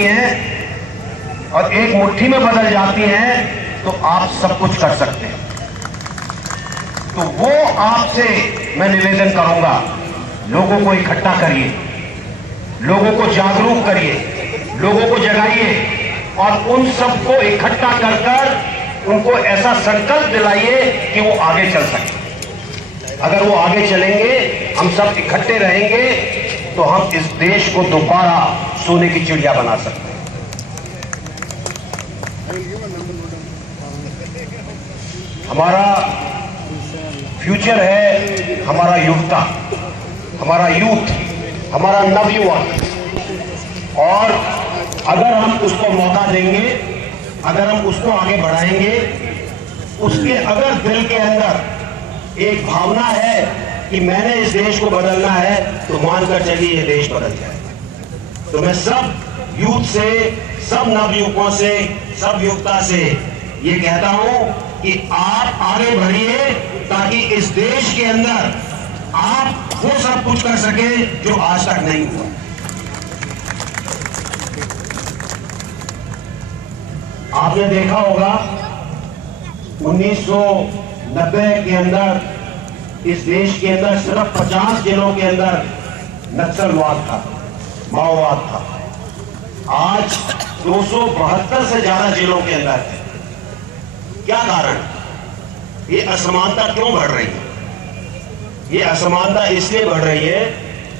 होती हैं और एक मुट्ठी में बदल जाती हैं तो आप सब कुछ कर सकते हैं। तो वो आपसे मैं निवेदन करूंगा, लोगों को इकट्ठा करिए, लोगों को जागरूक करिए, लोगों को जगाइए और उन सबको इकट्ठा कर कर उनको ऐसा संकल्प दिलाइए कि वो आगे चल सके। अगर वो आगे चलेंगे, हम सब इकट्ठे रहेंगे, तो हम इस देश को दोबारा सोने की चिड़िया बना सकते हैं। हमारा फ्यूचर है हमारा युवता, हमारा यूथ, हमारा नवयुवक, और अगर हम उसको मौका देंगे, अगर हम उसको आगे बढ़ाएंगे, उसके अगर दिल के अंदर एक भावना है कि मैंने इस देश को बदलना है, तो मानकर चलिए ये देश बदल जाए। तो मैं सब यूथ से, सब नवयुवकों से, सब युवता से ये कहता हूं कि आप आगे बढ़िए ताकि इस देश के अंदर आप वो सब कुछ कर सके जो आज तक नहीं हुआ। आपने देखा होगा 1990 के अंदर इस देश के अंदर सिर्फ 50 जिलों के अंदर नक्सलवाद था, माओवाद था। आज 272 से ज्यादा जिलों के अंदर है। क्या कारण? ये असमानता क्यों बढ़ रही है? ये असमानता इसलिए बढ़ रही है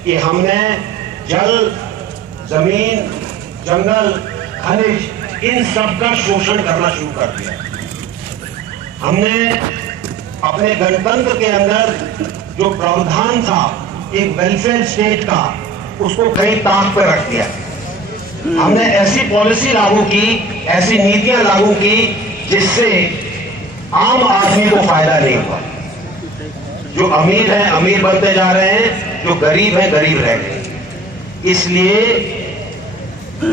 कि हमने जल, जमीन, जंगल, खनिज, इन सब का शोषण करना शुरू कर दिया। हमने अपने गणतंत्र के अंदर जो प्रावधान था एक वेलफेयर स्टेट का, उसको कई ताक पर रख दिया। हमने ऐसी पॉलिसी लागू की, ऐसी नीतियां लागू की जिससे आम आदमी को फायदा नहीं हुआ। जो अमीर हैं अमीर बनते जा रहे हैं, जो गरीब हैं गरीब रह गए। इसलिए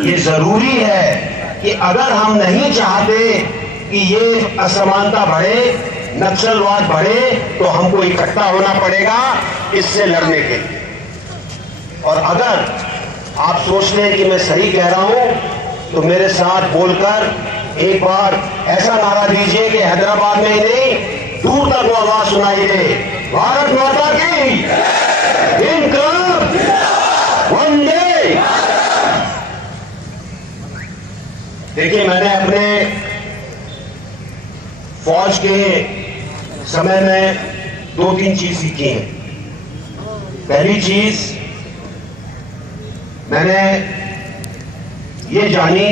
ये जरूरी है कि अगर हम नहीं चाहते कि ये असमानता बढ़े, नक्सलवाद बढ़े, तो हमको इकट्ठा होना पड़ेगा इससे लड़ने के लिए। और अगर आप सोचते हैं कि मैं सही कह रहा हूं, तो मेरे साथ बोलकर एक बार ऐसा नारा दीजिए कि हैदराबाद में ही नहीं, दूर तक वो आवाज सुनाई दे, भारत माता की इनकलाब, वंदे। देखिए, मैंने अपने फौज के समय में 2-3 चीज सीखी है। पहली चीज मैंने ये जानी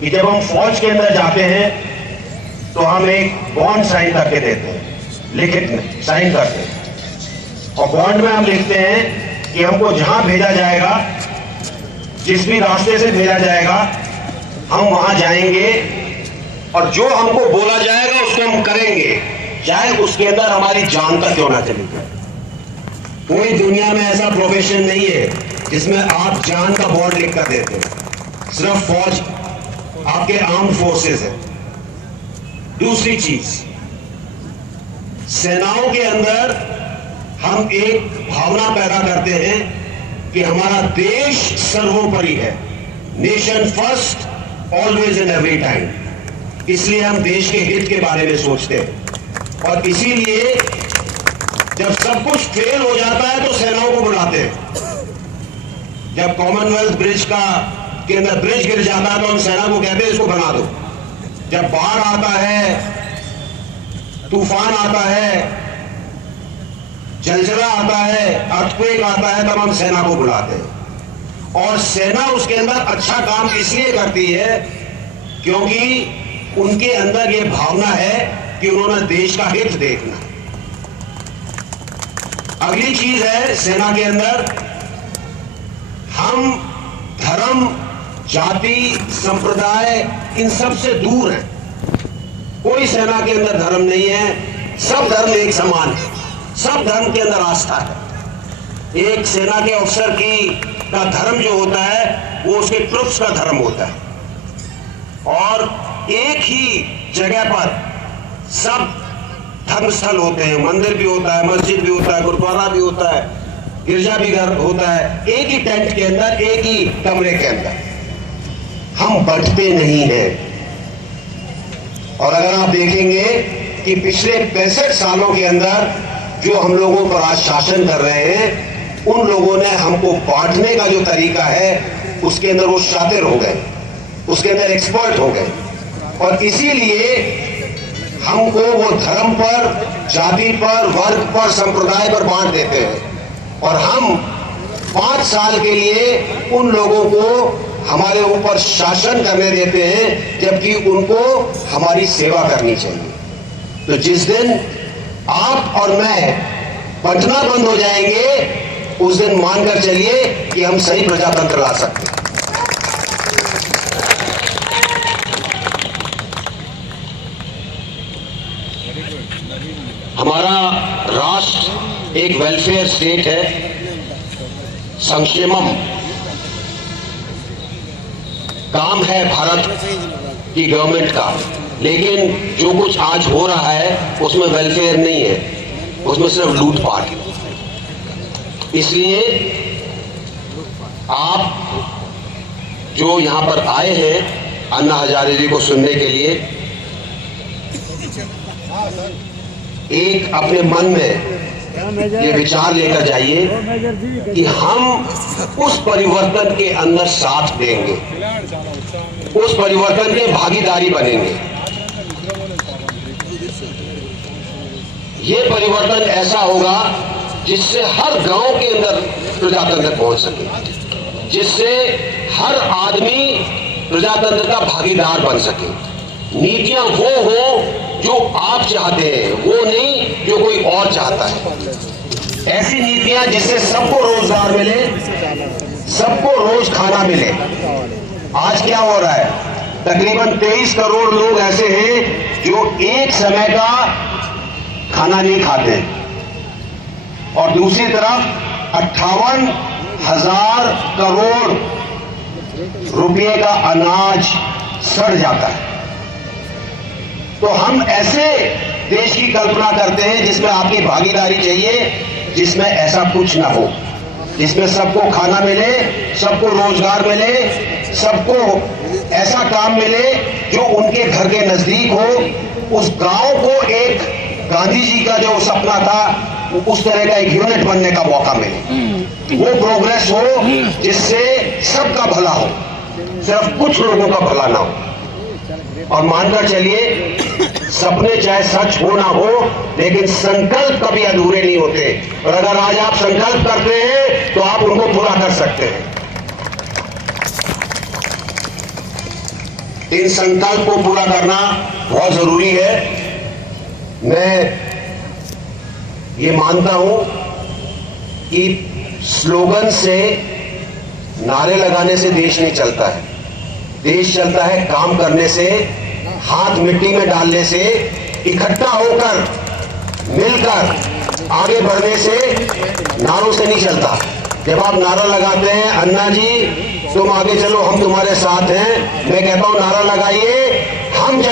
कि जब हम फौज के अंदर जाते हैं तो हम एक बॉन्ड साइन करके देते हैं, लिखित में साइन करते हैं, और बॉन्ड में हम लिखते हैं कि हमको जहां भेजा जाएगा, जिस भी रास्ते से भेजा जाएगा, हम वहां जाएंगे और जो हमको बोला जाएगा उसको हम करेंगे, चाहे उसके अंदर हमारी जान तक क्यों ना चली जाए। कोई दुनिया में ऐसा प्रोफेशन नहीं है जिसमें आप जान का बॉन्ड लिख कर देते हो। सिर्फ फौज, आपके आर्म्ड फोर्सेस है। दूसरी चीज, सेनाओं के अंदर हम एक भावना पैदा करते हैं कि हमारा देश सर्वोपरि है, nation first, always and every time. इसलिए हम देश के हित के बारे में सोचते हैं, और इसीलिए जब सब कुछ फेल हो जाता है तो सेनाओं को बुलाते हैं। जब कॉमनवेल्थ ब्रिज के अंदर ब्रिज गिर जाता है तो हम सेना को कहते हैं इसको बना दो। जब बाढ़ आता है, तूफान आता है, जलजला आता है, अर्थक्वेक आता है, तब हम सेना को बुलाते हैं। और सेना उसके अंदर अच्छा काम इसलिए करती है क्योंकि उनके अंदर यह भावना है कि उन्होंने देश का हित देखना। अगली चीज है, सेना के अंदर हम धर्म, जाति, संप्रदाय, इन सब से दूर हैं। कोई सेना के अंदर धर्म नहीं है, सब धर्म एक समान है, सब धर्म के अंदर आस्था है। एक सेना के अफसर का धर्म जो होता है वो उसके ट्रुप्स का धर्म होता है, और एक ही जगह पर सब धर्मस्थल होते हैं, मंदिर भी होता है, मस्जिद भी होता है, गुरुद्वारा भी होता है, गिरजा भी घर होता है, एक ही टेंट के अंदर, एक ही कमरे के अंदर। हम बढ़ते नहीं हैं। और अगर आप देखेंगे कि पिछले 65 सालों के अंदर जो हम लोगों पर आज शासन कर रहे हैं, उन लोगों ने हमको बांटने का जो तरीका है उसके अंदर वो शातिर हो गए, उसके अंदर एक्सपर्ट हो गए। और इसीलिए हमको वो धर्म पर, जाति पर, वर्ग पर, संप्रदाय पर बांट देते हैं और हम 5 साल के लिए उन लोगों को हमारे ऊपर शासन करने देते हैं, जबकि उनको हमारी सेवा करनी चाहिए। तो जिस दिन आप और मैं बंटना बंद हो जाएंगे, उस दिन मानकर चलिए कि हम सही प्रजातंत्र ला सकते हैं। हमारा राष्ट्र एक वेलफेयर स्टेट है, संक्षेमम काम है भारत की गवर्नमेंट का, लेकिन जो कुछ आज हो रहा है उसमें वेलफेयर नहीं है, उसमें सिर्फ लूटपाट है। इसलिए आप जो यहां पर आए हैं अन्ना हजारे जी को सुनने के लिए, एक अपने मन में ये विचार लेकर जाइए कि हम उस परिवर्तन के अंदर साथ देंगे, उस परिवर्तन के भागीदारी बनेंगे। ये परिवर्तन ऐसा होगा जिससे हर गांव के अंदर प्रजातंत्र पहुंच सके, जिससे हर आदमी प्रजातंत्र का भागीदार बन सके। नीतियां वो हो जो आप चाहते हैं, वो नहीं जो कोई और चाहता है। ऐसी नीतियां जिससे सबको रोजगार मिले, सबको रोज खाना मिले। आज क्या हो रहा है, तकरीबन 23 करोड़ लोग ऐसे हैं जो एक समय का खाना नहीं खाते, और दूसरी तरफ 58,000 करोड़ रुपए का अनाज सड़ जाता है। तो हम ऐसे देश की कल्पना करते हैं जिसमें आपकी भागीदारी चाहिए, जिसमें ऐसा कुछ ना हो, जिसमें सबको खाना मिले, सबको रोजगार मिले, सबको ऐसा काम मिले जो उनके घर के नजदीक हो। उस गांव को एक गांधी जी का जो सपना था, उस तरह का एक यूनिट बनने का मौका मिले। वो प्रोग्रेस हो जिससे सबका भला हो, सिर्फ कुछ लोगों का भला ना हो। और मानकर चलिए, सपने चाहे सच हो ना हो, लेकिन संकल्प कभी अधूरे नहीं होते। और अगर आज आप संकल्प करते हैं तो आप उनको पूरा कर सकते हैं। इन संकल्प को पूरा करना बहुत जरूरी है। मैं ये मानता हूं कि स्लोगन से, नारे लगाने से देश नहीं चलता है। देश चलता है काम करने से, हाथ मिट्टी में डालने से, इकट्ठा होकर, मिलकर आगे बढ़ने से, नारों से नहीं चलता। जब आप नारा लगाते हैं, अन्ना जी तुम आगे चलो, हम तुम्हारे साथ हैं, मैं कहता हूं नारा लगाइए, हम चले।